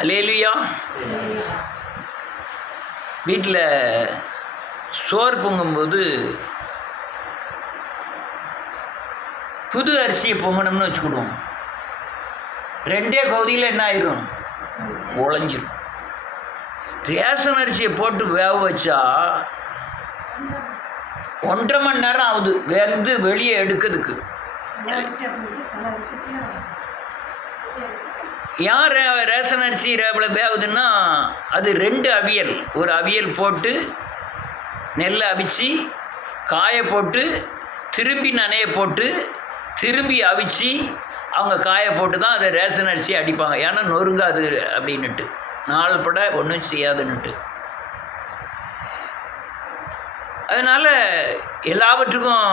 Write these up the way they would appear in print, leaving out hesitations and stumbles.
அல்லேலூயா. வீட்டில் சோறு பொங்கும்போது புது அரிசியை பொங்கணும்னு வச்சுக்கிடுவோம். 2 கவுதியில் என்ன ஆயிரும்? உழைஞ்சிரும். ரேஷன் அரிசியை போட்டு வேக வச்சா 1.5 மணி நேரம் ஆகுது வெந்து வெளியே எடுக்கிறதுக்கு. ஏன் ரேஷன் அரிசி வேகுதுன்னா அது 2 அவியல். ஒரு அவியல் போட்டு நெல்லை அவிச்சு காய போட்டு திரும்பி நனைய போட்டு திரும்பி அவிச்சு அவங்க காய போட்டு தான் அதை ரேஷன் அரிசியை அடிப்பாங்க. ஏன்னா நொறுங்காது அப்படின்னுட்டு, நாள்பட ஒன்றும் செய்யாதுன்னுட்டு. அதனால் எல்லாவற்றுக்கும்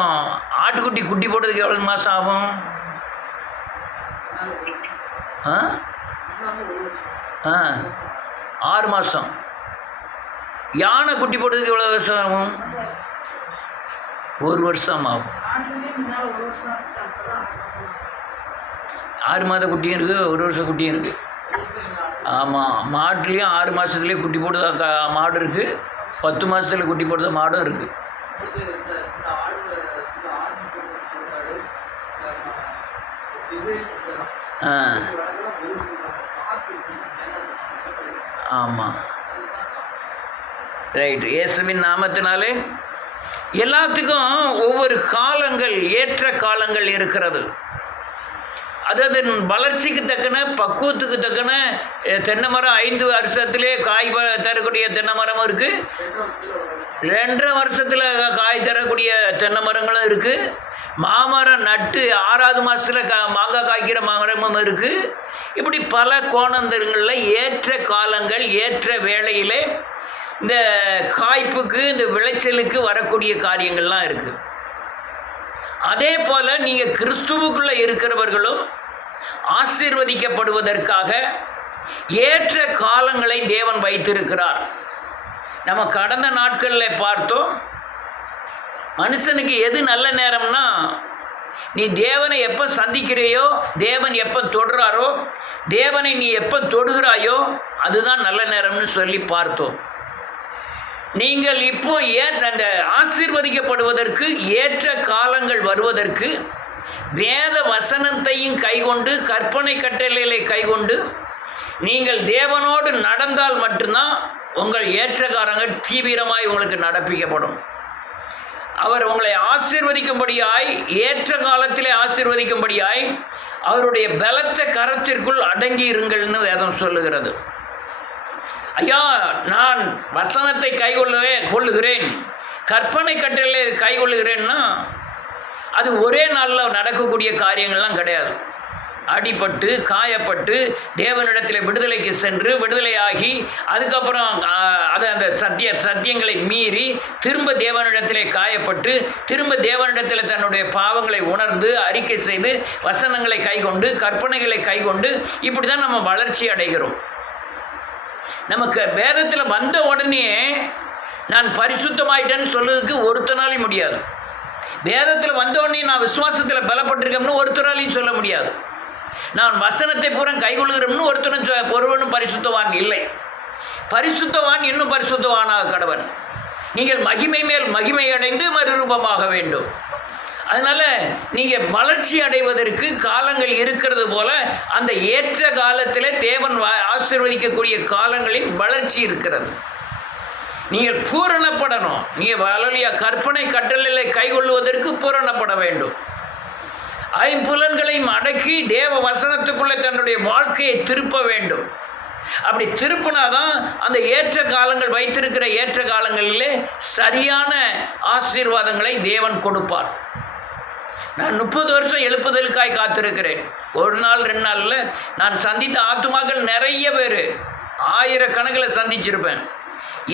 ஆட்டுக்குட்டி குட்டி போடுறதுக்கு எவ்வளோ மாதம் ஆகும்? 6 மாதம். யானை குட்டி போடுறதுக்கு எவ்வளோ வருஷம் ஆகும்? 1 வருஷம் ஆகும். 6 மாத குட்டியும் இருக்குது, 1 வருஷம் குட்டியும் இருக்குது. ஆமாம், மாட்டுலேயும் 6 மாதத்துலேயே குட்டி போடுறதா மாடு இருக்குது, 10 மாதத்தில் குட்டி போடுறத மாடும் இருக்குது. ஆமாம், ரைட். இயேசுவின் நாமத்தினாலே எல்லாத்துக்கும் ஒவ்வொரு காலங்கள், ஏற்ற காலங்கள் இருக்கிறது. அதாவது வளர்ச்சிக்கு தக்கன, பக்குவத்துக்கு தக்கன தென்னை மரம் 5 வருஷத்துலேயே காய் தரக்கூடிய தென்னை மரமும் இருக்குது, 2.5 வருஷத்தில் காய் தரக்கூடிய தென்னை மரங்களும் இருக்குது, மாமரம் நட்டு 6வது மாதத்தில் மாங்காய் காய்க்கிற மரமும் இருக்குது. இப்படி பல கோணந்தங்களில் ஏற்ற காலங்கள், ஏற்ற வேளையிலே இந்த காய்ப்புக்கு, இந்த விளைச்சலுக்கு வரக்கூடிய காரியங்கள்லாம் இருக்குது. அதே போல் நீங்கள் கிறிஸ்துவுக்குள்ளே இருக்கிறவர்களும் ஆசீர்வதிக்கப்படுவதற்காக ஏற்ற காலங்களை தேவன் வைத்திருக்கிறார். நம்ம கடந்த நாட்களில் பார்த்தோம், மனுஷனுக்கு எது நல்ல நேரம்னா, நீ தேவனை எப்போ சந்திக்கிறையோ, தேவன் எப்போ தொடுறாரோ, தேவனை நீ எப்போ தொடுகிறாயோ அதுதான் நல்ல நேரம்னு சொல்லி பார்த்தோம். நீங்கள் இப்போ அந்த ஆசீர்வதிக்கப்படுவதற்கு ஏற்ற காலங்கள் வருவதற்கு வேத வசனத்தையும் கைக்கொண்டு, கற்பனை கட்டளைகளை கைக்கொண்டு நீங்கள் தேவனோடு நடந்தால் மட்டும்தான் உங்கள் ஏற்ற காலங்கள் தீவிரமாய் உங்களுக்கு நடப்பிக்கப்படும். அவர் உங்களை ஆசீர்வதிக்கும்படியாய், ஏற்ற காலத்திலே ஆசீர்வதிக்கும்படியாய் அவருடைய பலத்த கரத்திற்குள் அடங்கி இருங்கள்னு வேதம் சொல்லுகிறது. ஐயா, நான் வசனத்தை கொள்ளுகிறேன், கற்பனை கட்டளை கைக்கொள்ளுகிறேன்னா அது ஒரே நாளில் நடக்கக்கூடிய காரியங்கள்லாம் கிடையாது. அடிபட்டு காயப்பட்டு தேவனிடத்தில் விடுதலைக்கு சென்று விடுதலையாகி அதுக்கப்புறம் அந்த சத்தியங்களை மீறி திரும்ப தேவனிடத்திலே காயப்பட்டு திரும்ப தேவனிடத்தில் தன்னுடைய பாவங்களை உணர்ந்து அறிக்கை செய்து வசனங்களை கைக்கொண்டு கற்பனைகளை கைக்கொண்டு இப்படி தான் நம்ம வளர்ச்சி அடைகிறோம். நமக்கு வேதத்தில் வந்த உடனே நான் பரிசுத்தமாயிட்டேன்னு சொல்றதுக்கு ஒருத்தனாலையும் முடியாது. வேதத்தில் வந்த உடனே நான் விசுவாசத்தில் பலப்பட்டிருக்கேன்னு ஒருத்தராலையும் சொல்ல முடியாது. நான் வசனத்தை பூரா கைகொள்கிறோம்னு ஒருவனும் பரிசுத்தவான் இல்லை. பரிசுத்தவான் இன்னும் பரிசுத்தவானாக கடவன். நீங்கள் மகிமை மேல் மகிமை அடைந்து மறுரூபமாக வேண்டும். அதனால் நீங்கள் வளர்ச்சி அடைவதற்கு காலங்கள் இருக்கிறது போல அந்த ஏற்ற காலத்தில் தேவன் ஆசீர்வதிக்கக்கூடிய காலங்களின் வளர்ச்சி இருக்கிறது. நீங்கள் பூரணப்படணும். நீங்கள் வளர்ச்சியா கற்பனை கட்டளைகளை கைக்கொள்வதற்கு பூரணப்பட வேண்டும். 5 புலன்களையும் அடக்கி தேவ வசனத்துக்குள்ளே தன்னுடைய வாழ்க்கையை திருப்ப வேண்டும். அப்படி திருப்பினாதான் அந்த ஏற்ற காலங்கள் வைத்திருக்கிற ஏற்ற காலங்களிலே சரியான ஆசீர்வாதங்களை தேவன் கொடுப்பார். நான் 30 வருஷம் எழுப்புதலுக்காய் காத்திருக்கிறேன். 1 நாள் 2 நாளில் நான் சந்தித்த ஆத்துமாக்கள் நிறைய பேர், 1000 கணக்கில் சந்திச்சிருப்பேன்.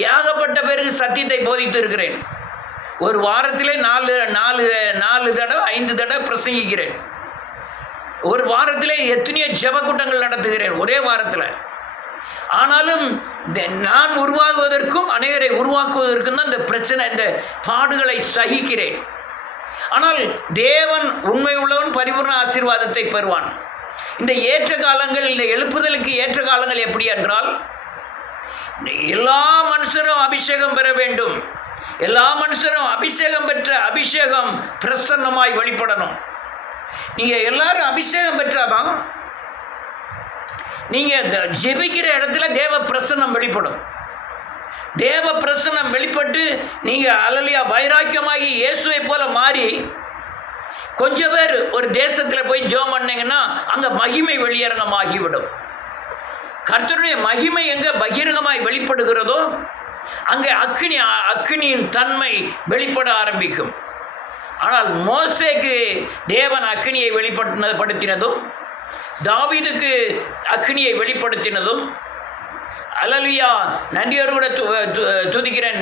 ஏகப்பட்ட பேருக்கு சத்தியத்தை போதித்து இருக்கிறேன். ஒரு வாரத்திலே 4 தடவை 5 தடவை பிரசங்கிக்கிறேன். ஒரு வாரத்திலே எத்தனையோ ஜெப கூட்டங்கள் நடத்துகிறேன் ஒரே வாரத்தில். ஆனாலும் நான் உருவாகுவதற்கும் அநேகரை உருவாக்குவதற்கும் தான் இந்த பிரச்சனை, இந்த பாடுகளை சகிக்கிறேன். ஆனால் தேவன் உண்மை உள்ளவன் பரிபூர்ண ஆசீர்வாதத்தை பெறுவான். இந்த ஏற்ற காலங்கள், இந்த எழுப்புதலுக்கு ஏற்ற காலங்கள் எப்படி என்றால், எல்லா மனுஷரும் அபிஷேகம் பெற வேண்டும். எல்லா மனுஷரும் அபிஷேகம் பெற்ற அபிஷேகம் பிரசன்னமாய் வெளிப்படணும். நீங்கள் எல்லாரும் அபிஷேகம் பெற்றாதான் நீங்கள் ஜெபிக்கிற இடத்துல தேவ பிரசன்னம் வெளிப்படும். தேவ பிரசன்னம் வெளிப்பட்டு நீங்கள் அல்லேலூயா வைராக்கியமாகி இயேசுவை போல மாறி கொஞ்சம் பேர் ஒரு தேசத்தில் போய் ஜெபம் பண்ணீங்கன்னா அங்கே மகிமை வெளியரங்கமாகிவிடும். கர்த்தருடைய மகிமை எங்கே பகிரங்கமாய் வெளிப்படுகிறதோ அங்கே அக்கினியின் தன்மை வெளிப்பட ஆரம்பிக்கும். ஆனால் மோசேக்கு தேவன் அக்கினியை வெளிப்படுத்தினதும், தாவீதுக்கு அக்கினியை வெளிப்படுத்தினதும், அல்லேலூயா நன்றியோடு கூட துதிக்கிறேன்,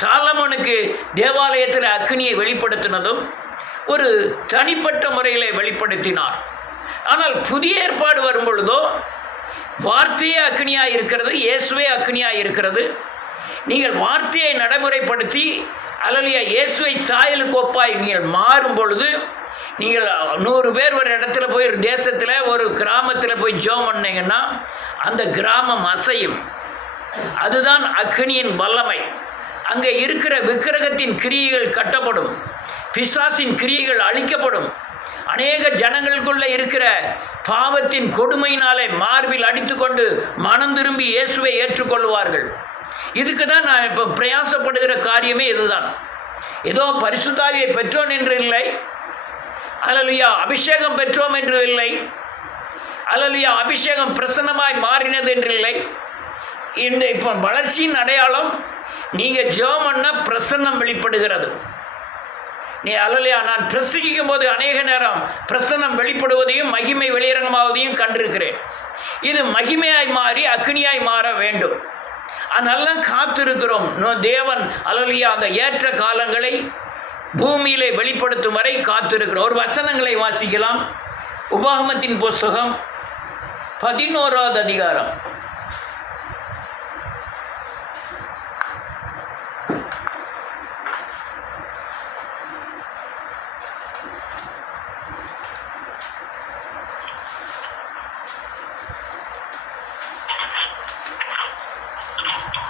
சாலமோனுக்கு தேவாலயத்தில் அக்கினியை வெளிப்படுத்தினதும் ஒரு தனிப்பட்ட முறையில் வெளிப்படுத்தினார். ஆனால் புதிய ஏற்பாடு வரும் பொழுதோ வார்த்தையே அக்கினியாக இருக்கிறது, இயேசுவே அக்கினியாக இருக்கிறது. நீங்கள் வார்த்தையை நடைமுறைப்படுத்தி அல்லேலூயா இயேசுவை சாயலுக்கு ஒப்பாய் நீங்கள் மாறும் பொழுது, நீங்கள் 100 பேர் ஒரு இடத்துல போய் ஒரு தேசத்தில் ஒரு கிராமத்தில் போய் ஜெபம் பண்ணீங்கன்னா அந்த கிராமம் அசையும். அதுதான் அக்கினியின் வல்லமை. அங்கே இருக்கிற விக்கிரகத்தின் கிரியைகள் கட்டப்படும், பிசாசின் கிரியைகள் அழிக்கப்படும். அநேக ஜனங்களுக்குள்ளே இருக்கிற பாவத்தின் கொடுமையினாலே மார்பில் அடித்துக்கொண்டு மனம் திரும்பி இயேசுவை ஏற்றுக்கொள்வார்கள். இதுக்கு தான் நான் இப்போ பிரயாசப்படுகிற காரியமே இதுதான். ஏதோ பரிசுத்தாவியை பெற்றோம் என்று இல்லை, அல்லேலூயா அபிஷேகம் பெற்றோம் என்று இல்லை, அல்லேலூயா அபிஷேகம் பிரசன்னமாய் மாறினது என்று இல்லை. இந்த இப்போ வளர்ச்சியின் அடையாளம் நீங்கள் ஜெபம் பண்ணால் பிரசன்னம் வெளிப்படுகிறது. நீ அல்லேலூயா நான் பிரசங்கிக்கும் போது அநேக நேரம் பிரசன்னம் வெளிப்படுவதையும் மகிமை வெளியரங்கமாவதையும் கண்டிருக்கிறேன். இது மகிமையாய் மாறி அக்கினியாய் மாற வேண்டும். அதனால காத்திருக்கிறோம். தேவன் அல்லேலூயா அந்த ஏற்ற காலங்களை பூமியிலே வெளிப்படுத்தும் வரை காத்திருக்கிறோம். ஒரு வசனங்களை வாசிக்கலாம். உபாகமத்தின் புஸ்தகம் 11வது அதிகாரம்.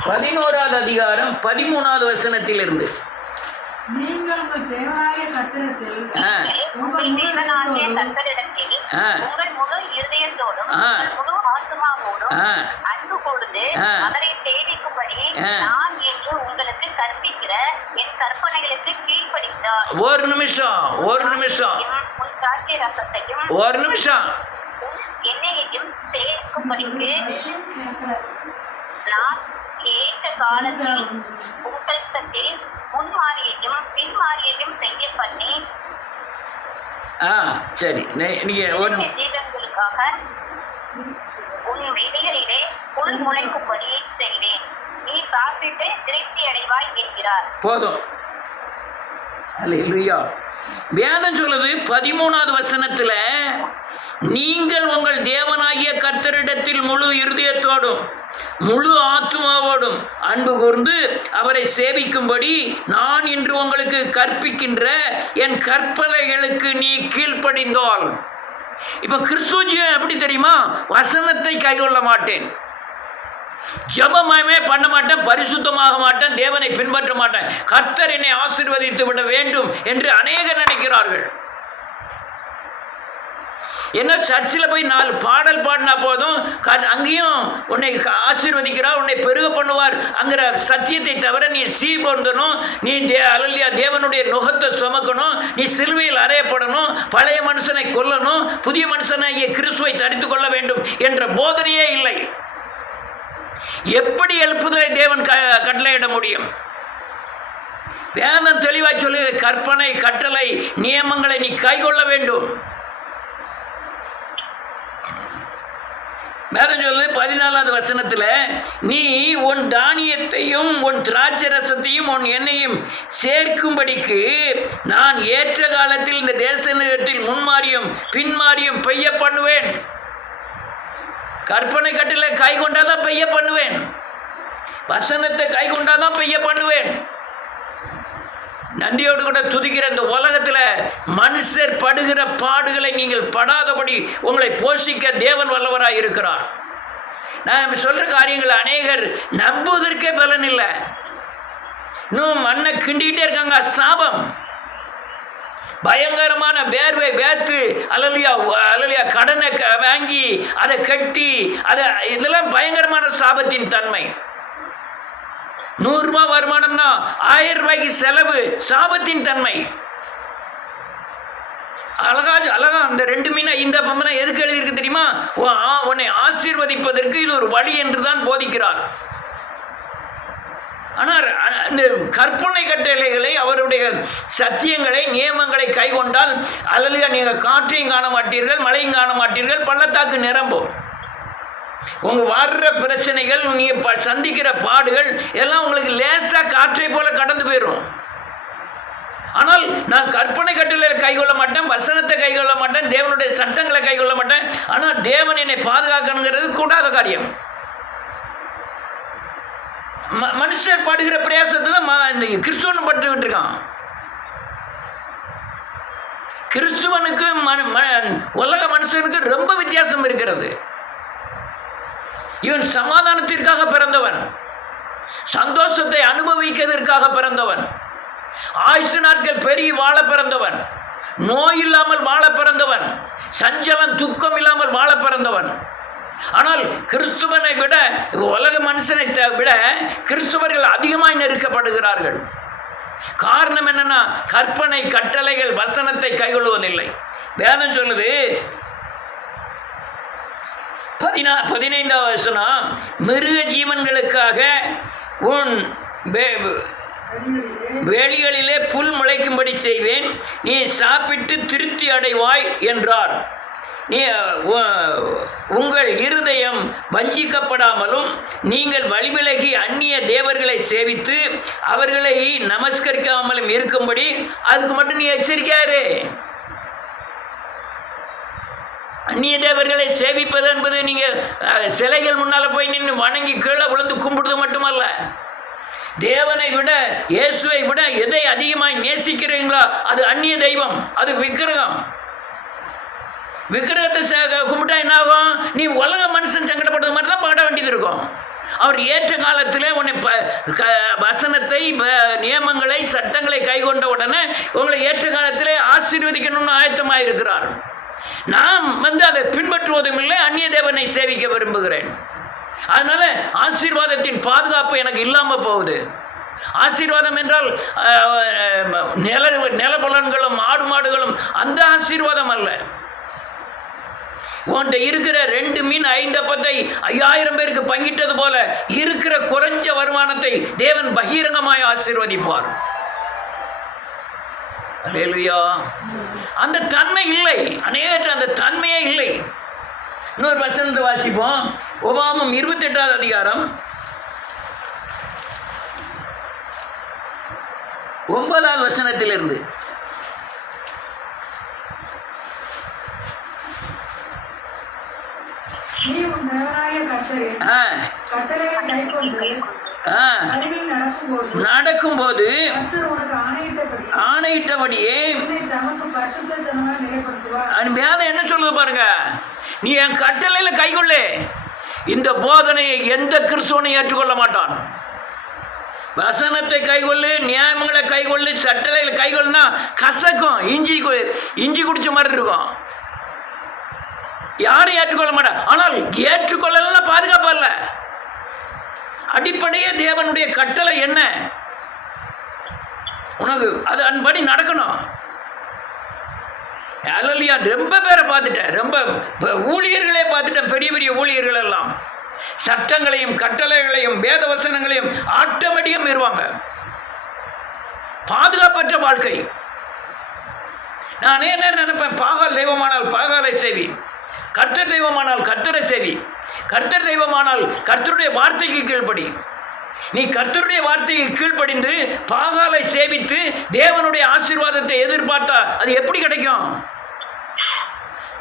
பதினோராவது அதிகாரம் 13வது வசனத்திலிருந்து. நீங்கள் உங்கள் தேவனாகிய கர்த்தரிடத்தில் உங்கள் முழு இருதயத்தோடும் முழு ஆத்துமாவோடும் அன்பு கூர்ந்து அவரை சேவிக்கும்படி நான் என்று உங்களுக்கு கற்பிக்கிற என் கற்பனைகளுக்கு கீழ்ப்படிந்தார். ஒரு நிமிஷம் உன் திராட்சை ரசத்தையும் எண்ணெயையும் சேர்க்கும்படிக்கு நான் ஏற்ற காலத்தில் உங்களிடத்தில் முன்மாறியையும் பின்மாறியையும் செய்ய பண்ணி சரி ஜீவன்களுக்காக உன் வெளிகளிலே புல் முளைக்கும்படி செய்வேன். நீ சாப்பிட்டு திருப்தி அடைவாய் என்கிறார். போதும். அல்லேலூயா. வேதம் சொல்லுது 13வது வசனத்தில், நீங்கள் உங்கள் தேவனாகிய கர்த்தரிடத்தில் முழு இருதயத்தோடும் முழு ஆத்மாவோடும் அன்பு கூர்ந்து அவரை சேவிக்கும்படி நான் இன்று உங்களுக்கு கற்பிக்கின்ற என் கற்பனைகளுக்கு நீ கீழ்ப்படிந்தால். இப்போ கிறிஸ்துவியம் எப்படி தெரியுமா? வசனத்தை கைக்கொள்ள மாட்டேன், ஜெபமே பண்ண மாட்டேன், பரிசுத்தமாக மாட்டேன், தேவனை பின்பற்ற மாட்டேன், கர்த்தர் என்னை ஆசீர்வதித்து விட வேண்டும் என்று அநேகர் நினைக்கிறார்கள். என்ன சர்ச்சில் போய் 4 பாடல் பாடினா போதும் அங்கேயும் உன்னை ஆசீர்வதிக்கிறார், உன்னை பெருக பண்ணுவார் அங்கிற சத்தியத்தை தவிர நீ பொருந்தணும், நீ அல்லேலூயா தேவனுடைய நுகத்தை சுமக்கணும், நீ சிலுவையில் அறையப்படணும், பழைய மனுஷனை கொல்லணும், புதிய மனுஷனை கிறிஸ்துவை தரித்து கொள்ள வேண்டும் என்ற போதனையே இல்லை. எப்படி எழுப்புதலை தேவன் கட்டளையிட முடியும்? வேதம் தெளிவாக சொல்லி கற்பனை கட்டளை நியமங்களை நீ கைக்கொள்ள வேண்டும். வேதம் சொல்லுது 14வது வசனத்தில், நீ உன் தானியத்தையும் உன் திராட்சை ரசத்தையும் உன் எண்ணெயும் சேர்க்கும்படிக்கு நான் ஏற்ற காலத்தில் இந்த தேசத்தில் முன்மாறியும் பின்மாறியும் பெய்ய பண்ணுவேன். கற்பனை கட்டில கை கொண்டாதான் பெய்ய பண்ணுவேன், வசனத்தை கை கொண்டாதான் பெய்ய பண்ணுவேன். நன்றியோடு கூட துதிக்கிற இந்த உலகத்தில் மனுஷர் படுகிற பாடுகளை நீங்கள் படாதபடி உங்களை போஷிக்க தேவன் வல்லவராக இருக்கிறார். நான் சொல்கிற காரியங்கள் அநேகர் நம்புவதற்கே பலன் இல்லை. இன்னும் மண்ணை கிண்டிகிட்டே இருக்காங்க. சாபம், பயங்கரமான வேர்வை வேர்த்து அலலியா கடனை வாங்கி அதை கட்டி அதை, இதெல்லாம் பயங்கரமான சாபத்தின் தன்மை. 100 ரூபாய் வருமானம்னா 1000 ரூபாய்க்கு செலவு, சாபத்தின் தன்மை. அழகா அந்த 2 மீன் 5 அப்பம்லாம் எதுக்கு எழுதியிருக்கு தெரியுமா? உன்னை ஆசீர்வதிப்பதற்கு இது ஒரு வழி என்று தான் போதிக்கிறார். ஆனால் அந்த கற்பனை கட்டளைகளை, அவருடைய சத்தியங்களை, நியமங்களை கை கொண்டால் அல்லது நீங்கள் காற்றையும் காண மாட்டீர்கள், மழையும் காண மாட்டீர்கள், பள்ளத்தாக்கு நிரம்பும். உங்கள் வர்ற பிரச்சனைகள், நீங்கள் சந்திக்கிற பாடுகள் எல்லாம் உங்களுக்கு லேசாக காற்றை போல கடந்து போயிடும். ஆனால் நான் கற்பனை கட்டளையை கைகொள்ள மாட்டேன், வசனத்தை கைகொள்ள மாட்டேன், தேவனுடைய சட்டங்களை கைகொள்ள மாட்டேன். ஆனால் தேவன் என்னை பாதுகாக்கணுங்கிறது கூடாத காரியம். மனுஷர் படுகிற பிரயாசத்தை தான் இந்த கிறிஸ்துவன் பட்டுக்கிட்டு இருக்கான். கிறிஸ்துவனுக்கு உலக மனுஷனுக்கு ரொம்ப வித்தியாசம் இருக்கிறது. இவன் சமாதானத்திற்காக பிறந்தவன், சந்தோஷத்தை அனுபவிக்கிறதற்காக பிறந்தவன், ஆயுசு நாட்கள் பெரிய வாழ பிறந்தவன், நோய் இல்லாமல் வாழ பிறந்தவன், சஞ்சலம் துக்கம் இல்லாமல் வாழ பிறந்தவன். ஆனால் கிறிஸ்துவனை விட, உலக மனுஷனை விட கிறிஸ்துவர்கள் அதிகமாக நெருக்கப்படுகிறார்கள். காரணம் என்னன்னா, கற்பனை கட்டளைகள் வசனத்தை கைகொள்வதில்லை. வேதம் சொல்லுது 15வது வசனம், மிருக ஜீவன்களுக்காக உன் வேலிகளிலே புல் முளைக்கும்படி செய்வேன், நீ சாப்பிட்டு திருப்தி அடைவாய் என்றார். நீ உங்கள் இருதயம் வஞ்சிக்கப்படாமலும் நீங்கள் வழிவிலகி அந்நிய தேவர்களை சேவித்து அவர்களை நமஸ்கரிக்காமலும் இருக்கும்படி அதுக்கு மட்டும் நீ எச்சரிக்கையாரு. அந்நிய தேவர்களை சேவிப்பது என்பது நீங்கள் சிலைகள் முன்னால் போய் நின்று வணங்கி கீழே விழுந்து கும்பிடுறது மட்டுமல்ல, தேவனை விட, இயேசுவை விட எதை அதிகமாக நேசிக்கிறீங்களோ அது அந்நிய தெய்வம், அது விக்கிரகம். விக்கிரகத்தை கும்பிட்டா என்ன ஆகும்? நீ உலக மனுஷன் சங்கடப்படுறது மாதிரி தான் பாட வேண்டியது இருக்கும். அவர் ஏற்ற காலத்தில் உன்னை வசனத்தை, நியமங்களை, சட்டங்களை கை கொண்ட உடனே உங்களை ஏற்ற காலத்திலே ஆசீர்வதிக்கணும்னு ஆயத்தமாக இருக்கிறார். நாம் அதை பின்பற்றுவதும் இல்லை, அந்நிய தேவனை சேவிக்க விரும்புகிறேன். அதனால ஆசீர்வாதத்தின் பாதுகாப்பு எனக்கு இல்லாமல் போகுது. ஆசீர்வாதம் என்றால் நிலபலன்களும் ஆடு மாடுகளும் அந்த ஆசீர்வாதம் அல்ல. உன்கிட்ட இருக்கிற 2 மீன் 5 அப்பத்தை 5000 பேருக்கு பங்கிட்டது போல இருக்கிற குறைஞ்ச வருமானத்தை தேவன் பகிரங்கமாய் ஆசீர்வதிப்பார். அல்லேலூயா. அந்த தன்மை இல்லை, அநேக அந்த தன்மையே இல்லை. இன்னொரு வசனத்தை வாசிப்போம். உபாகமம் 28வது அதிகாரம் 9வது வசனத்திலிருந்து. நடக்கும்போது ஆணையிட்டபடியே வேதம் என்ன சொல்லுது பாருங்க, நீ என் கட்டளையில கைகொள்ளு. இந்த போதனையை எந்த கிறிஸ்துவனை ஏற்றுக்கொள்ள மாட்டான். வசனத்தை கைகொள்ளு, நியாயங்களை கைகொள்ளு, சட்டளையில் கைகொள்ளுனா கசக்கும், இஞ்சி குடிச்ச மாதிரி இருக்கும். யாரும் ஏற்றுக்கொள்ள மாட்டார். ஆனால் ஏற்றுக்கொள்ளலாம் பாதுகாப்பு அல்ல. அடிப்படையே தேவனுடைய கட்டளை என்ன? உனக்கு அது அன்படி நடக்கணும். அல்லையா, ரொம்ப பேரை பார்த்துட்டேன், ரொம்ப ஊழியர்களே பார்த்துட்டேன். பெரிய பெரிய ஊழியர்கள் எல்லாம் சட்டங்களையும் கட்டளைகளையும் வேத வசனங்களையும் ஆட்டோமேட்டிக்காக மீறுவாங்க. பாதுகாப்பற்ற வாழ்க்கை. நான் என்ன நினைப்பேன், பாகால் தெய்வமானால் பாகாலை சேவி, கர்த்தர் தெய்வமானால் கர்த்தரை சேவி, கர்த்தர் தெய்வமானால் கர்த்தருடைய வார்த்தைக்கு கீழ்ப்படி. நீ கர்த்தருடைய வார்த்தைக்கு கீழ்ப்படிந்து பாகாலை சேவித்து தேவனுடைய ஆசீர்வாதத்தை எதிர்பார்த்தா அது எப்படி கிடைக்கும்?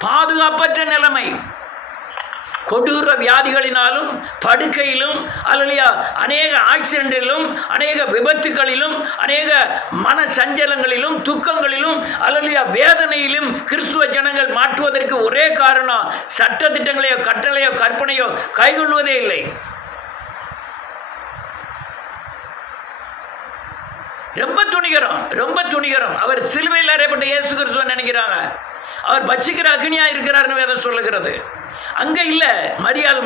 பாதுகாப்பற்ற நிலைமை. கொடூர வியாதிகளினாலும் படுக்கையிலும் அல்லையா அநேக ஆக்சிடென்ட்டிலும் அநேக விபத்துக்களிலும் அநேக மன சஞ்சலங்களிலும் துக்கங்களிலும் அல்லையா வேதனையிலும் கிறிஸ்துவ ஜனங்கள் மாற்றுவதற்கு ஒரே காரணம் சட்ட திட்டங்களையோ கட்டளையோ கற்பனையோ கைகொள்வதே இல்லை. ரொம்ப துணிகரம். அவர் சிலுவையில் அறையப்பட்ட இயேசு கிறிஸ்துவ நினைக்கிறாங்க. அவர் பட்சிக்கிற அக்னியா இருக்கிறார்னு வேதம் சொல்லுகிறது. அங்கே இல்லை, மரியாள்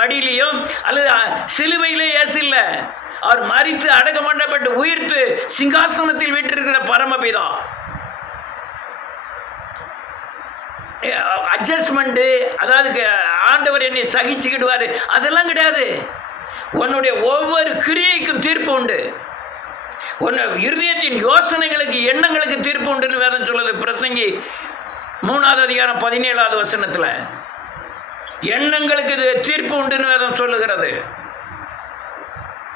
மடியிலையும் அல்லது சிலுவையிலே இயேசு இல்லை. அவர் மரித்து அடக்கம் பண்ணப்பட்டு உயிர்த்து சிங்காசனத்தில் வீட்டிருக்கிற பரமபிதா. அட்ஜஸ்ட்மெண்ட்டு, அதாவது ஆண்டவர் என்னை சகிச்சுக்கிடுவார், அதெல்லாம் கிடையாது. உன்னுடைய ஒவ்வொரு கிரியைக்கும் தீர்ப்பு உண்டு. உன் இருதயத்தின் யோசனைகளுக்கு எண்ணங்களுக்கு தீர்ப்பு உண்டுன்னு வேதம் சொல்லுது. பிரசங்கி 3வது அதிகாரம் 17வது வசனத்தில் எண்ணங்களுக்கு தீர்ப்பு உண்டுன்னு வேதம் சொல்லுகிறது.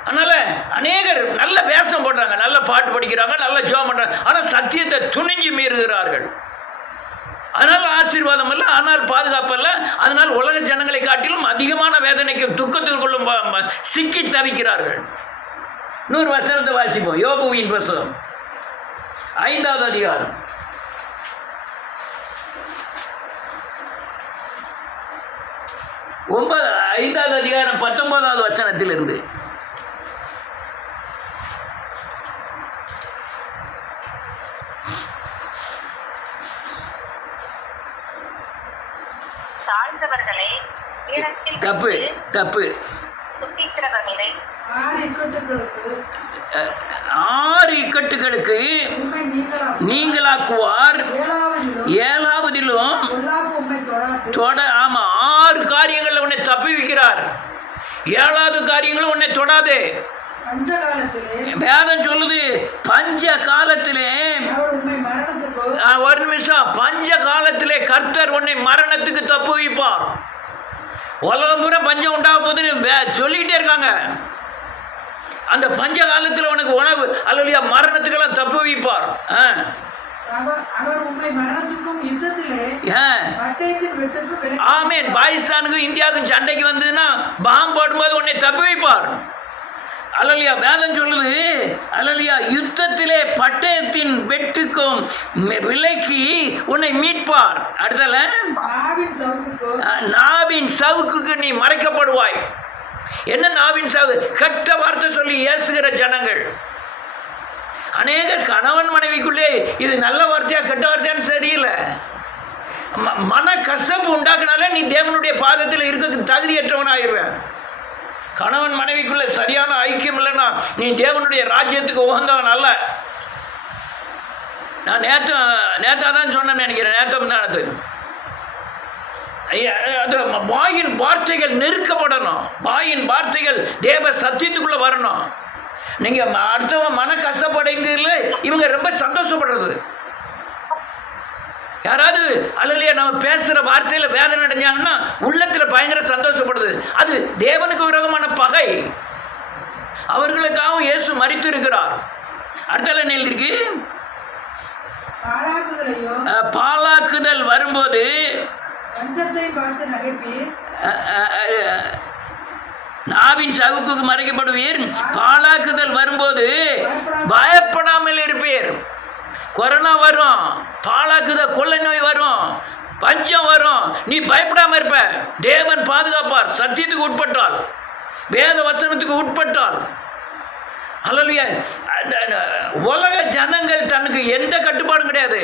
அதனால் அநேகர் நல்ல வேஷம் போடுறாங்க, நல்ல பாட்டு படிக்கிறாங்க, நல்ல ஜெபம் பண்ணுறாங்க, ஆனால் சத்தியத்தை துணிஞ்சு மீறுகிறார்கள். அதனால் ஆசீர்வாதம் இல்லை, ஆனால் பாதுகாப்பு இல்லை. அதனால் உலக ஜனங்களை காட்டிலும் அதிகமான வேதனைக்கும் துக்கத்திற்குள்ளும் சிக்கி தவிக்கிறார்கள். 100 வசனத்தை வாசிப்போம். யோபுவின் புத்தகம் 5வது அதிகாரம் 5வது அதிகாரம் 19வது வசனத்திலிருந்து. தாழ்ந்தவர்களை தப்பு சுத்திக்கிறவர்களை 6 இக்கட்டுகளுக்கு நீங்களாக்குவார். 7வதிலும் 6 காரியங்கள் உன்னை தப்பி வைக்கிறார். 7வது காரியங்களும் உன்னை தொடாது. வேதம் சொல்லுது பஞ்ச காலத்திலே, ஒரு நிமிஷம், பஞ்ச காலத்திலே கர்த்தர் உன்னை மரணத்துக்கு தப்பு வைப்பார். உலகம் பூரா பஞ்சம் உண்டாக போகுதுன்னு சொல்லிக்கிட்டே இருக்காங்க. அந்த பஞ்ச காலத்தில் உனக்கு உணவு அல்லையா மரணத்துக்கெல்லாம் தப்பு வைப்பார். ஆமேன். பாகிஸ்தானுக்கும் இந்தியாவுக்கும் சண்டைக்கு வந்ததுன்னா பாம்பு போடும்போது உன்னை தப்பு வைப்பார். அல்லையா வேதம் சொல்லுது, அல்லையா யுத்தத்திலே பட்டயத்தின் வெட்டுக்கும் விலைக்கு உன்னை மீட்பார். அடுத்தல நாவின் சவுக்குக்கு நீ மறைக்கப்படுவாய். என்ன நாவின் சவு? கெட்ட வார்த்தை சொல்லி ஏசுகிற ஜனங்கள் அநேகர். கணவன் மனைவிக்குள்ளே இது நல்ல வார்த்தையா கெட்ட வார்த்தையான்னு சரியில்லை. மன கசப்பு உண்டாக்குனாலே நீ தேவனுடைய பாதத்தில் இருக்க தகுதியற்றவன் ஆயிடுவேன். கணவன் மனைவிக்குள்ள சரியான ஐக்கியம் இல்லைன்னா நீ தேவனுடைய ராஜ்யத்துக்கு உகந்தவன் அல்ல. நான் நேத்தா தான் சொன்னேன்னு நினைக்கிறேன். நேத்தம் தான் அது வாயின் வார்த்தைகள் நெருக்கப்படணும். வாயின் வார்த்தைகள் தேவ சத்தியத்துக்குள்ளே வரணும். நீங்கள் அடுத்தவன் மன கஷ்டப்படைங்கிறதுல இவங்க ரொம்ப சந்தோஷப்படுறது. யாராவது அல்லையா நம்ம பேசுகிற வார்த்தையில் வேதனை அடைஞ்சாங்கன்னா உள்ளத்தில் பயங்கர சந்தோஷப்படுது. அது தேவனுக்கு விரோதமான பகை. அவர்களுக்காகவும் இயேசு மரித்து இருக்கிறார். அடுத்த நிலை இருக்கு, பாலாக்குதல் வரும்போது நாவின் சவுக்குக்கு மறைக்கப்படுவீர். பாலாக்குதல் வரும்போது பயப்படாமல் இருப்பீர். கொரோனா வரும், பாலாக்குதல் கொள்ளை நோய் வரும், பஞ்சம் வரும், நீ பயப்படாம இருப்ப. தேவன் பாதுகாப்பார். சத்தியத்துக்கு உட்பட்டால், வேத வசனத்துக்கு உட்பட்டால். அல்லையா உலக ஜனங்கள் தனக்கு எந்த கட்டுப்பாடும் கிடையாது.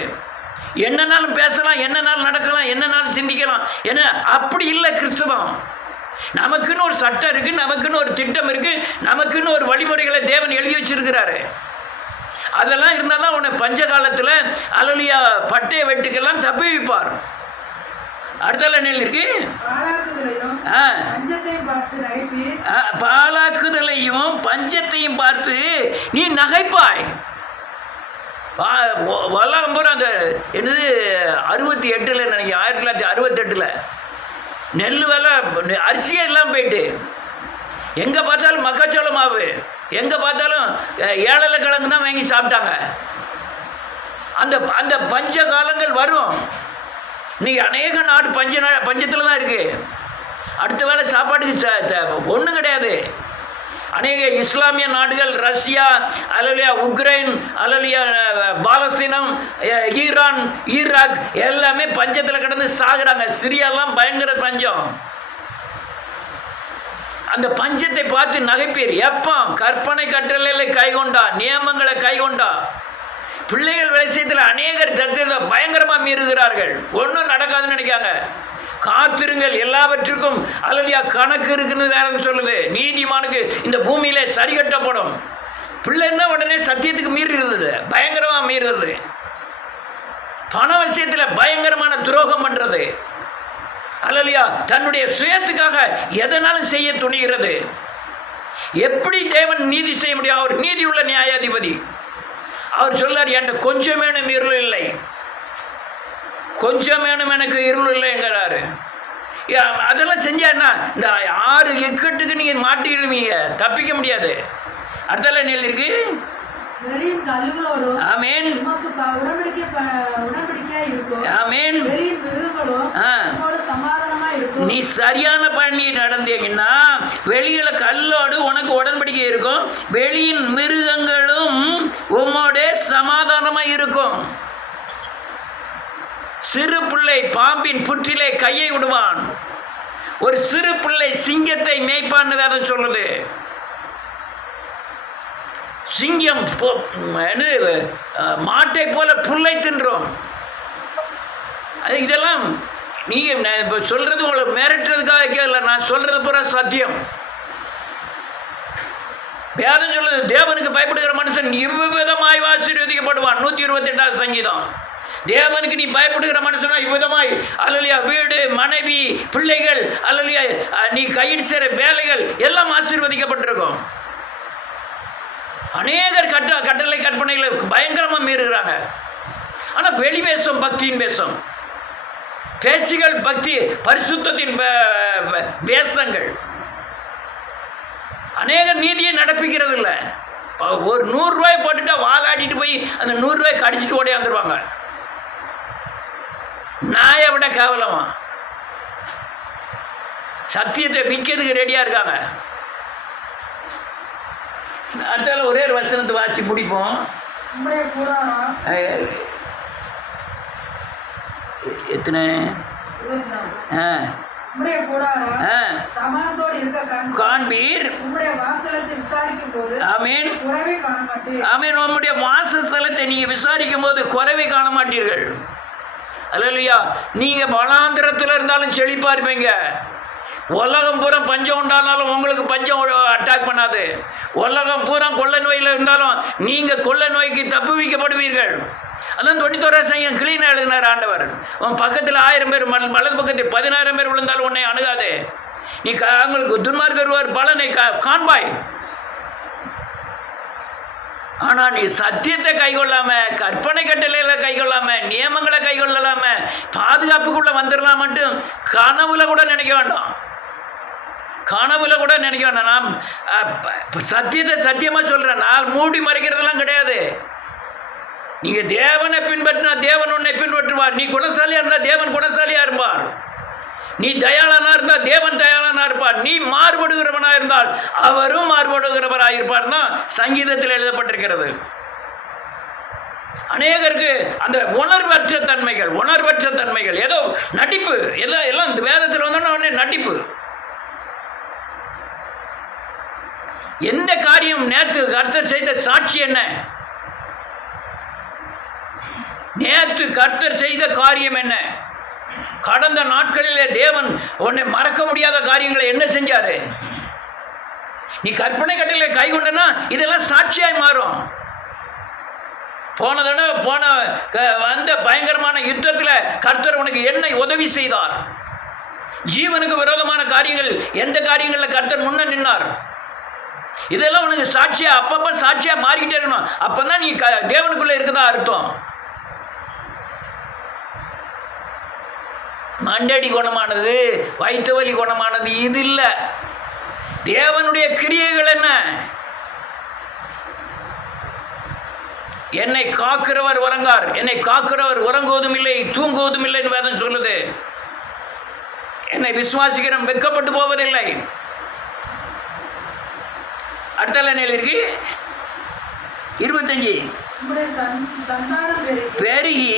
என்னன்னாலும் பேசலாம், என்னன்னாலும் நடக்கலாம், என்னன்னாலும் சிந்திக்கலாம். என்ன அப்படி இல்லை கிறிஸ்தவம். நமக்குன்னு ஒரு சட்டம் இருக்குது, நமக்குன்னு ஒரு திட்டம் இருக்குது, நமக்குன்னு ஒரு வழிமுறைகளை தேவன் எழுதி வச்சிருக்கிறாரு. அதெல்லாம் இருந்தால் தான் உன்னை பஞ்ச காலத்தில் அல்லையா பட்டைய வெட்டுக்கெல்லாம் தப்பி வைப்பார். அடுத்த நிலை இருக்கு, பாலாக்குதலையும் பஞ்சத்தையும் பார்த்து நீ நகைப்பாய். வல்லம் பூரா அந்த என்னது 68 நினைக்கிறேன், 1968 நெல் விலை அரிசியே எல்லாம் போயிட்டு, எங்கே பார்த்தாலும் மக்காச்சோள மாவு, எங்கே பார்த்தாலும் ஏழலை கிழங்கு தான் வாங்கி சாப்பிட்டாங்க. அந்த அந்த பஞ்ச காலங்கள் வரும். இன்றைக்கி அநேக நாடு பஞ்சத்தில் தான் இருக்குது. அடுத்த வேளை சாப்பாட்டுக்கு ஒன்றும் கிடையாது. அநேக இஸ்லாமிய நாடுகள், ரஷ்யா, அல்லலியா உக்ரைன், அல்லலியா பாலஸ்தீனம், ஈரான், ஈராக் எல்லாமே பஞ்சத்தில் கிடந்து சாகுறாங்க. சிரியாலாம் பயங்கர பஞ்சம். அந்த பஞ்சத்தை பார்த்து நகைப்பீர். எப்போ கற்பனை கட்டளைகளை கைகொண்டா, நியமங்களை கைகொண்டா, பிள்ளைகள் விஷயத்தில் அநேகர் தத்துவத்தை பயங்கரமாக மீறுகிறார்கள். ஒன்றும் நடக்காதுன்னு நினைக்காங்க. காத்திருங்கள், எல்லாவற்றுக்கும் அல்லலியா கணக்கு இருக்குன்னு வேறு சொல்லுது. நீதிமானுக்கு இந்த பூமியில சரி கட்டப்படும். பிள்ளைன்னா உடனே சத்தியத்துக்கு மீறுகிறது, பயங்கரமாக மீறுறது. பண விஷயத்தில் பயங்கரமான துரோகம் பண்ணுறது. அல்லலியா தன்னுடைய சுயத்துக்காக எதனாலும் செய்ய துணிகிறது. எப்படி தேவன் நீதி செய்ய முடியும்? அவர் நீதி உள்ள நியாயாதிபதி. அவர் சொல்லார், என்கிட்ட கொஞ்சமேனும் இருள் இல்லை, கொஞ்சமேனும் எனக்கு இருள் இல்லைங்கிறாரு. அதெல்லாம் செஞ்சாருன்னா இந்த 6 இக்கட்டுக்கு நீங்கள் மாட்டிடுவீங்க, தப்பிக்க முடியாது. அடுத்த நிலை இருக்கு. ஆமென். ஆமென். நீ சரியான பண்ணி நடந்தீங்கன்னா வெளியில கல்லோடு உனக்கு உடன்படிக்கை இருக்கும், வெளியின் மிருகங்களும் உம்மோட சமாதானமா இருக்கும். சிறு பிள்ளை பாம்பின் புற்றிலே கையை விடுவான், ஒரு சிறு பிள்ளை சிங்கத்தை மேய்ப்பான்னு வேதம் சொல்லுது. சிங்கம் மாட்டை போல புல்லை தின்றோம். அது இதெல்லாம் நீங்கள் இப்போ சொல்கிறது உங்களுக்கு மிரட்டுறதுக்காக கேட்கல, நான் சொல்கிறது பூரா சத்தியம். வேதம் சொல்லுது, தேவனுக்கு பயப்படுகிற மனுஷன் இவ்விதமாய் ஆசீர்வதிக்கப்படுவான். 128வது சங்கீதம். தேவனுக்கு நீ பயப்படுகிற மனுஷனா இவ்விதமாய் அல்லலியா வீடு, மனைவி, பிள்ளைகள், அல்லலியா நீ கையிட்டு சேர வேலைகள் எல்லாம் ஆசீர்வதிக்கப்பட்டிருக்கும். அநேகர் கட்டளை கற்பனைகளை பயங்கரமாக மீறுகிறாங்க. ஆனால் வெளி வேஷம் பக்தியின் வேஷம், பேச்சுகள் பக்தி பரிசுத்தத்தின் வேஷங்கள். அநேகர் நீதியை நடப்பிக்கிறது இல்லை. ஒரு 100 ரூபாய் போட்டுட்டா வாகாட்டிட்டு போய் அந்த 100 ரூபாய் கடிச்சிட்டு ஓடே வந்துடுவாங்க. நாயை விட கேவலமா சத்தியத்தை விற்கிறதுக்கு ரெடியாக இருக்காங்க. அடுத்தால ஒரே ஒரு வசனத்தை வாசி முடிப்போம். எத்தனை காண்பீர். ஆமீன். ஆமீன். உம்முடைய வாசஸ்தலத்தை நீங்க விசாரிக்கும் போது குறைவை காண மாட்டீர்கள். அல்லேலூயா. நீங்க வனாந்திரத்தில் இருந்தாலும் செழிப்பா இருப்பீங்க. உலகம் பூரா பஞ்சம் உண்டானாலும் உங்களுக்கு பஞ்சம் அட்டாக் பண்ணாது. உலகம் பூரா கொள்ளை நோயில் இருந்தாலும் நீங்கள் கொள்ளை நோய்க்கு தப்புவிக்கப்படுவீர்கள். அதான் 91 சங்கம் கிளீனாக எழுதினார் ஆண்டவர். உன் பக்கத்தில் 1000 பேர், வலது பக்கத்தில் 10000 பேர் விழுந்தாலும் உன்னை அணுகாது. நீ அவங்களுக்கு துன்மார்க்கர் வருவார், பலனை காண்பாய். ஆனால் நீ சத்தியத்தை கைகொள்ளாம, கற்பனை கட்டளையில் கைகொள்ளாம, நியமங்களை கைகொள்ளலாம, பாதுகாப்புக்குள்ளே வந்துடலாம் மட்டும் கனவுல கூட நினைக்க வேண்டாம். கனவுல கூட நினைக்க வேண்டாம். நான் சத்தியத்தை சத்தியமாக சொல்கிறேன். நான் மூடி மறைக்கிறதெல்லாம் கிடையாது. நீங்கள் தேவனை பின்பற்றினா தேவன் உன்னை பின்பற்றுவார். நீ குணசாலியாக இருந்தால் தேவன் குணசாலியாக இருப்பார். நீ தயாளனாக இருந்தால் தேவன் தயாளனாக இருப்பார். நீ மாறுபடுகிறவனாக இருந்தால் அவரும் மாறுபடுகிறவராக இருப்பார் தான் சங்கீதத்தில் எழுதப்பட்டிருக்கிறது. அநேகருக்கு அந்த உணர்வற்ற தன்மைகள் ஏதோ நடிப்பு, எல்லாம் இந்த வேதத்தில் வந்தோன்னா நடிப்பு. எந்த காரியம் நேற்று கர்த்தர் செய்த சாட்சி என்ன? நேற்று கர்த்தர் செய்த காரியம் என்ன? கடந்த நாட்களிலே தேவன் உன்னை மறக்க முடியாத காரியங்களை என்ன செஞ்சாரு? நீ கற்பனை கட்டளை கை கொண்டனா இதெல்லாம் சாட்சியாய் மாறும். போன வந்த பயங்கரமான யுத்தத்தில் கர்த்தர் உனக்கு என்ன உதவி செய்தார்? ஜீவனுக்கு விரோதமான காரியங்கள் எந்த காரியங்களில் கர்த்தர் முன்ன நின்னார்? இதெல்லாம் உனக்கு சாட்சியா அப்பப்போ சாட்சியா மாறிக்கிட்டே இருக்கணும். அப்பதான் நீ தேவனுக்குள்ள இருக்குதா அர்த்தம். மண்டடி குணமானது, வயிற்று வலி குணமானது இது இல்லை. தேவனுடைய கிரியைகள் என்ன? என்னை காக்கிறவர் உறங்கார், என்னை காக்கிறவர் உறங்குவதும் இல்லை தூங்குவதும் இல்லைன்னு வேதம் சொல்லுது. என்னை விசுவாசிக்கிறோம் வெட்கப்பட்டு போவதில்லை. அடுத்த நிலையில் இருக்கு 25. பெருகி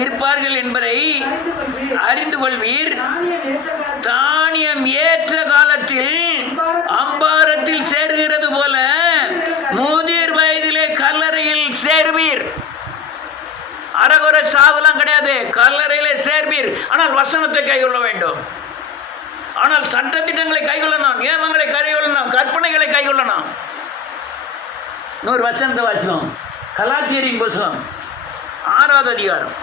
இருப்பார்கள் என்பதை அறிந்து கொள்வீர். தானியம் ஏற்ற காலத்தில் அம்பாரத்தில் சேருகிறது போல முதிர் வயதிலே கல்லறையில் சேர்வீர். அரகுர சாவெல்லாம் கிடையாது, கல்லறையிலே சேர்வீர். ஆனால் வசனத்தை கைக்கொள்ள வேண்டும். ஆனால் சட்டத்திட்டங்களை கைக்கொள்ளணும், நியமங்களை கைக்கொள்ளணும், கற்பனைகளை கைக்கொள்ளணும். இன்னொரு வசனத்தை வாசிக்கணும். கலாத்தியரின் புத்தகம் 6வது அதிகாரம்.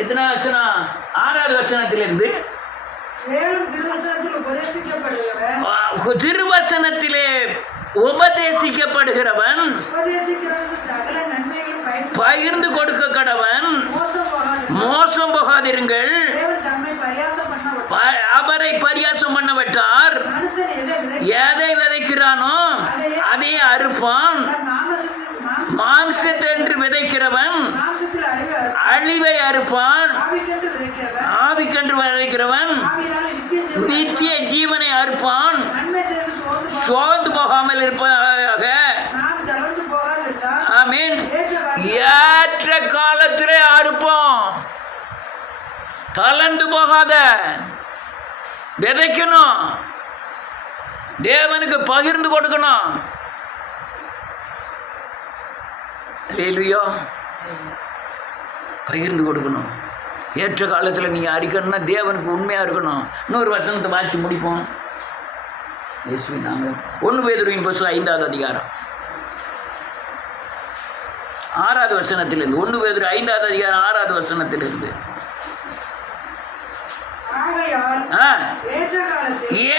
எத்தனை வசனம்? 6வது வசனத்திலிருந்து திருவசனத்திலே உபதேசிக்கப்படுகிறவன் பகிர்ந்து கொடுக்க கடவன். மோசம் போகாதிருங்கள். அவரை பரியாசம் பண்ண விட்டார். எதை விதைக்கிறானோ அதை அறுப்பான். மாம்சத்தென்று விதைக்கிறவன் அழிவை அறுப்பான். ஆவிக்கென்று விதைக்கிறவன் நித்திய ஜீவனை அறுப்பான். சோர்ந்து போகாமல் இருப்பாக. ஆமீன். ஏற்ற காலத்திலே அறுப்போம். தளர்ந்து போகாத, விதைக்கணும், தேவனுக்கு பகிர்ந்து கொடுக்கணும். பகிர்ந்து கொடுக்கணும். ஏற்ற காலத்தில் நீங்கள் அறிக்கணும்னா தேவனுக்கு உண்மையாக இருக்கணும். இன்னொரு வசனத்தை வாசி முடிப்போம். இயேசுவின் நாமம். 1 பேதுருவின் புத்தகம் 5வது அதிகாரம் 6வது வசனத்திலிருந்து. 1 பேதுரு 5வது அதிகாரம் 6வது வசனத்திலிருந்து.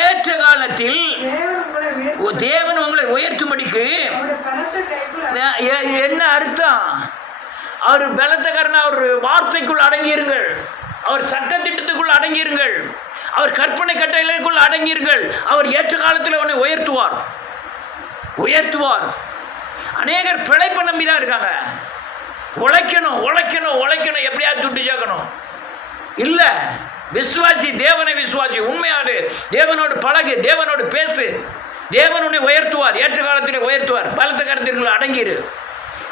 ஏற்ற காலத்தில் தேவன் உங்களை உயர்த்தும்படிக்கு. என்ன அர்த்தம்? அவர் பலத்தக்காரன். அவர் வார்த்தைக்குள் அடங்கியிருங்கள். அவர் சட்டத்திட்டத்துக்குள் அடங்கியிருங்கள். அவர் கற்பனை கட்டளைக்குள் அடங்கியிருங்கள். அவர் ஏற்ற காலத்தில் உன்னை உயர்த்துவார். உயர்த்துவார். அநேகர் பிழைப்பை நம்பி தான் இருக்காங்க. உழைக்கணும் உழைக்கணும் உழைக்கணும், எப்படியாவது துட்டு சேர்க்கணும். இல்லை, விசுவாசி, தேவனை விசுவாசி, உண்மையாடு, தேவனோடு பழகு, தேவனோடு பேசு. தேவன் உன்னை உயர்த்துவார். ஏற்ற காலத்தில் உயர்த்துவார். பலத்த கருத்திற்குள் அடங்கிரு.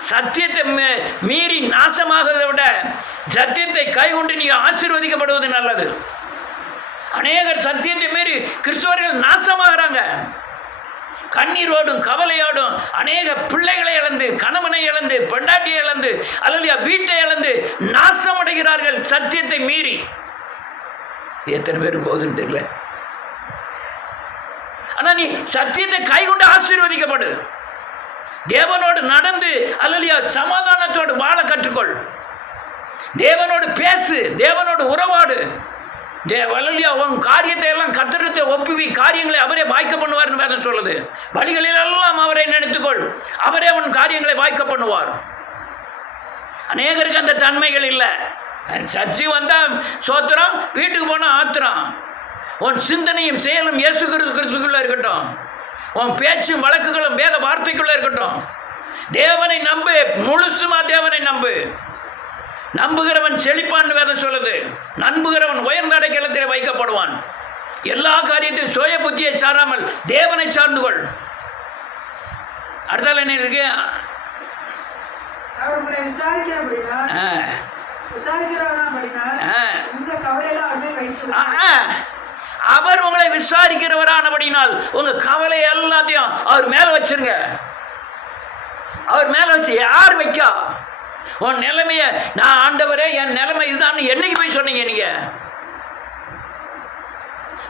சத்தியத்தை மீறி நாசமாகிறதை விட சத்தியத்தை கைகொண்டு நீ ஆசீர்வதிக்கப்படுவது நல்லது. அநேகர் சத்தியத்தை மீறி கிறிஸ்தவர்கள் நாசமாகறாங்க. கண்ணீரோடும் கவலையோடும் அநேக பிள்ளைகளை இழந்து, கணவனை இழந்து, பெண்டாட்டியை இழந்து, அல்லது வீட்டை இழந்து நாசமடைகிறார்கள் சத்தியத்தை மீறி. எத்தனை பேர் போகுதுன்னு தெரியல. ஆனா நீ சத்தியத்தை கைகொண்டு ஆசீர்வதிக்கப்படு. தேவனோடு நடந்து அல்லது சமாதானத்தோடு வாழ கற்றுக்கொள். தேவனோடு பேசு, தேவனோடு உறவாடு. உன் காரியத்தை எல்லாம் கத்திரத்தை ஒப்புவி, காரியங்களை அவரே வாய்க்க பண்ணுவார்னு வேதம் சொல்லுது. வழிகளில் எல்லாம் அவரை நினைத்துக்கொள், அவரே உன் காரியங்களை வாய்க்க பண்ணுவார். அநேகருக்கு அந்த தன்மைகள் இல்லை. சர்ச்சை வந்தால் சோத்திரம், வீட்டுக்கு போனால் ஆத்திரம். உன் சிந்தனையும் செயலும் இயேசு கிறிஸ்துக்குள்ளே இருக்கட்டும். உன் பேச்சும் வழக்குகளும் வேத வார்த்தைக்குள்ளே இருக்கட்டும். தேவனை நம்பு, முழுசுமா தேவனை நம்பு. நம்புகிறவன் செழிப்பான் வேதம் சொல்லுது. நம்புகிறவன் உயர்ந்த அடைக்கலத்தில் வைக்கப்படுவான். எல்லா காரியத்தையும் சுய புத்தியை சாராமல் தேவனை சார்ந்து கொள். அடுத்தால என்ன இருக்கு? அவர் உங்களை விசாரிக்கிறவரானபடினால் உங்க கவலை எல்லாத்தையும் அவர் மேல வச்சிருங்க. அவர் மேல வச்சு யார் வைக்கா? உன் நிலைமைய நான் ஆண்டவரே என் நிலைமை இதுதான் என்னைக்கு போய் சொன்னீங்க? நீங்க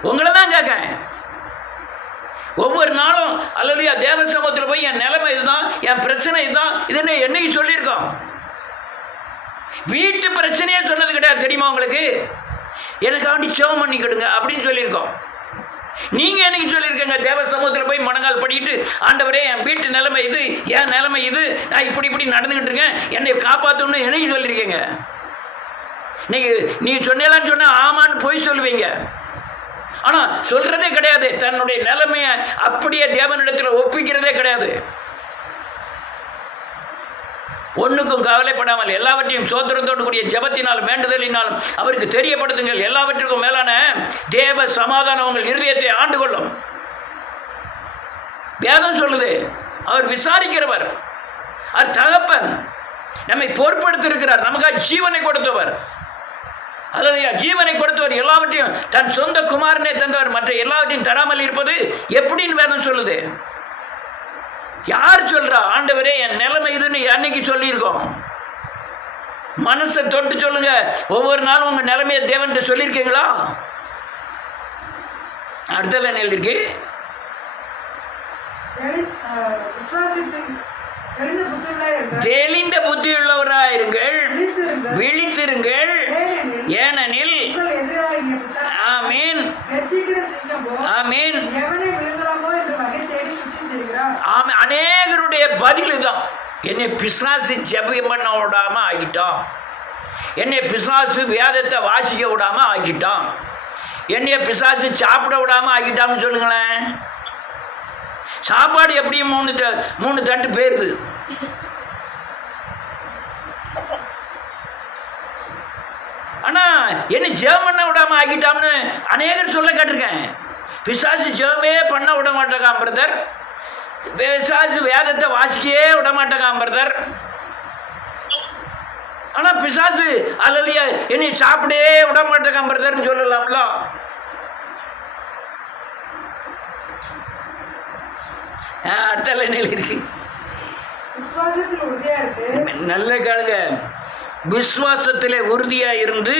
உங்களை தான் கேட்க. ஒவ்வொரு நாளும் அல்லது தேவ சமூகத்தில் போய் என் நிலைமை இதுதான், என் பிரச்சனை இதுதான், இதுன்னு என்னைக்கு சொல்லியிருக்கோம்? வீட்டு பிரச்சனையே சொன்னது கிடையாது. தெரியுமா உங்களுக்கு? எனக்காண்டி சேவம் பண்ணிக்கிடுங்க அப்படின்னு சொல்லியிருக்கோம். நீங்கள் என்னைக்கு சொல்லியிருக்கீங்க தேவ சமூகத்தில் போய் முழங்கால் படிக்கிட்டு, ஆண்டவரே என் வீட்டு நிலைமை இது, என் நிலைமை இது, நான் இப்படி நடந்துக்கிட்டு இருக்கேன், என்னை காப்பாற்றணும்னு என்னைக்கு சொல்லியிருக்கீங்க? நீங்கள் சொன்னேலான்னு சொன்னால் ஆமான்னு போய் சொல்லுவீங்க. ஆனால் சொல்கிறதே கிடையாது. தன்னுடைய நிலைமையை அப்படியே தேவனிடத்தில் ஒப்பிக்கிறதே கிடையாது. ஒன்றுக்கும் கவலைப்படாமல் எல்லாவற்றையும் சோத்திரத்தோடு கூடிய ஜெபத்தினாலும் வேண்டுதலினாலும் அவருக்கு தெரியப்படுத்துங்கள். எல்லாவற்றுக்கும் மேலான தேவ சமாதானம் உங்கள் இருதயத்தை ஆண்டு கொள்ளும். வேதம் சொல்லுது, அவர் விசாரிக்கிறவர், அவர் தகப்பன், நம்மை பொறுப்படுத்திருக்கிறார், நமக்காக ஜீவனை கொடுத்தவர். அல்லது ஜீவனை கொடுத்தவர், எல்லாவற்றையும் தன் சொந்த குமாரனை தந்தவர், மற்ற எல்லாவற்றையும் தராமல் இருப்பது எப்படின்னு வேதம் சொல்லுது. யார் சொல்றா? ஆண்டவரே என் நிலைமை இதுன்னு அன்னைக்கு சொல்லியிருக்கோம். மனசை தொட்டு சொல்லுங்க. ஒவ்வொரு நாளும் உங்க நிலைமையை தேவன் சொல்லியிருக்கீங்களா? அடுத்த லைன் எழுதிருக்கு, தெளிந்த புத்தியுள்ளவராயிருங்கள், விழித்திருங்கள், ஏனெனில் ஆமீன் ஆமீன். அநேகருடைய பதில் தான், என்னை பிசாசு ஜெபம் பண்ண விடாம ஆகிட்டான், என்னை பிசாசு வேதத்தை வாசிக்க விடாம ஆகிட்டான், என்னைய பிசாசு சாப்பிட விடாம ஆகிட்டான்னு சொல்லுங்களேன். சாப்பாடு எப்படியும் மூணு தட்டு போயிருது. ஆனா என்ன ஜெபம் பண்ண விடாம ஆகிட்டான்னு அநேகர் சொல்ல கேட்டிருக்கேன். பிசாசு ஜெபமே பண்ண விட மாட்டேங்கான் பிரதர், பிசாசு வேதத்தை வாசிக்கவே விட மாட்டேங்கான் பிரதர். ஆனா பிசாசு அல்லையா என்னை சாப்பிடவே விட மாட்டேங்கான் பிரதர்ன்னு சொல்லலாம்ல. அடுத்த லைனில் இருக்கு, நல்ல கேளுங்க, விசுவாசத்திலே உறுதியா இருந்து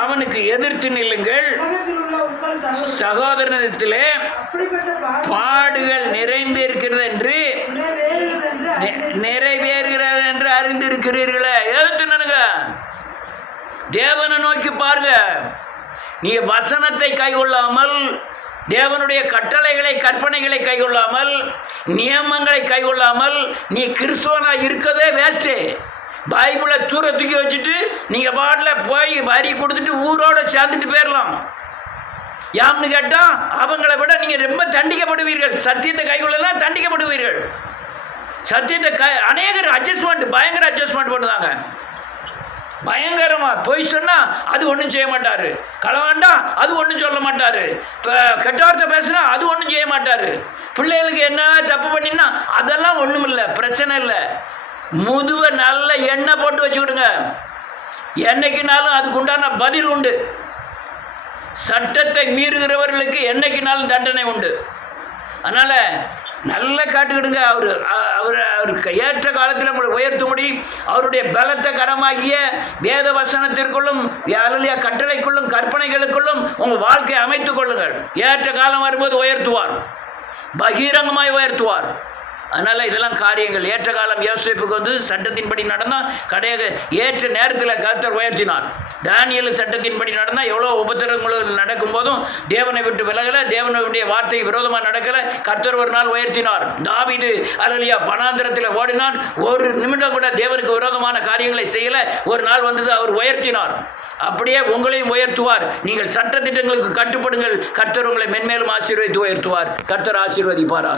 அவனுக்கு எதிர்த்து நில்லுங்கள், சகோதரத்திலே பாடுகள் நிறைந்து இருக்கிறது என்று நிறைவேறுகிறது என்று அறிந்திருக்கிறீர்களே. எதிர்த்து நில்லுங்க, தேவனை நோக்கி பாருங்க. நீங்க வசனத்தை கைகொள்ளாமல், தேவனுடைய கட்டளைகளை கற்பனைகளை கைகொள்ளாமல், நியமங்களை கைகொள்ளாமல் நீ கிறிஸ்துவனா இருக்கதே வேஸ்ட்டு. பைபிளை தூர தூக்கி வச்சுட்டு நீங்கள் பாட்டில் போய் வரி கொடுத்துட்டு ஊரோட சேர்ந்துட்டு போயிடலாம். யாம்னு கேட்டால் அவங்கள விட நீங்கள் ரொம்ப தண்டிக்கப்படுவீர்கள். சத்தியத்தை கைகொள்ளலாம், தண்டிக்கப்படுவீர்கள். சத்தியத்தை அநேகர் பயங்கர அட்ஜஸ்ட்மெண்ட் பண்ணுவாங்க. பயங்கரமாக போய் சொன்னால் அது ஒன்றும் செய்ய மாட்டார், களவாண்டா அது ஒன்றும் சொல்ல மாட்டார், இப்போ கெட்டார்த்த பேசுனா அது ஒன்றும் செய்ய மாட்டார், பிள்ளைகளுக்கு என்ன தப்பு பண்ணினா அதெல்லாம் ஒன்றும் இல்லை, பிரச்சனை இல்லை. முதுவை நல்ல எண்ணெய் போட்டு வச்சுக்கிடுங்க, என்னைக்குனாலும் அதுக்கு உண்டான பதில் உண்டு. சட்டத்தை மீறுகிறவர்களுக்கு என்னைக்குனாலும் தண்டனை உண்டு. அதனால் நல்லா காட்டுக்கிடுங்க. அவருக்கு ஏற்ற காலத்தில் உங்களை உயர்த்தும்படி அவருடைய பலத்த கரமாகிய வேத வசனத்திற்குள்ளும் கட்டளைக்குள்ளும் கற்பனைகளுக்குள்ளும் உங்கள் வாழ்க்கையை அமைத்துக் கொள்ளுங்கள். ஏற்ற காலம் வரும்போது உயர்த்துவார், பகிரங்கமாய் உயர்த்துவார். அதனால் இதெல்லாம் காரியங்கள். ஏற்ற காலம் யோசேப்புக்கு வந்து சட்டத்தின்படி நடந்தால் கடையாக ஏற்ற நேரத்தில் கர்த்தர் உயர்த்தினார். தானியேல் சட்டத்தின்படி நடந்தால் எவ்வளோ உபத்திரங்கள் நடக்கும்போதும் தேவனை விட்டு விலகலை, தேவனுடைய வார்த்தை விரோதமாக நடக்கலை, கர்த்தர் ஒரு நாள் உயர்த்தினார். தாவீது அல்லையா வனாந்திரத்தில் ஓடினான், ஒரு நிமிடம் கூட தேவனுக்கு விரோதமான காரியங்களை செய்யலை, ஒரு நாள் வந்தது அவர் உயர்த்தினார். அப்படியே உங்களையும் உயர்த்துவார். நீங்கள் சட்டத்திட்டங்களுக்கு கட்டுப்படுங்கள், கர்த்தர் உங்களை மென்மேலும் ஆசீர்வதித்து உயர்த்துவார். கர்த்தர் ஆசீர்வதிப்பார்.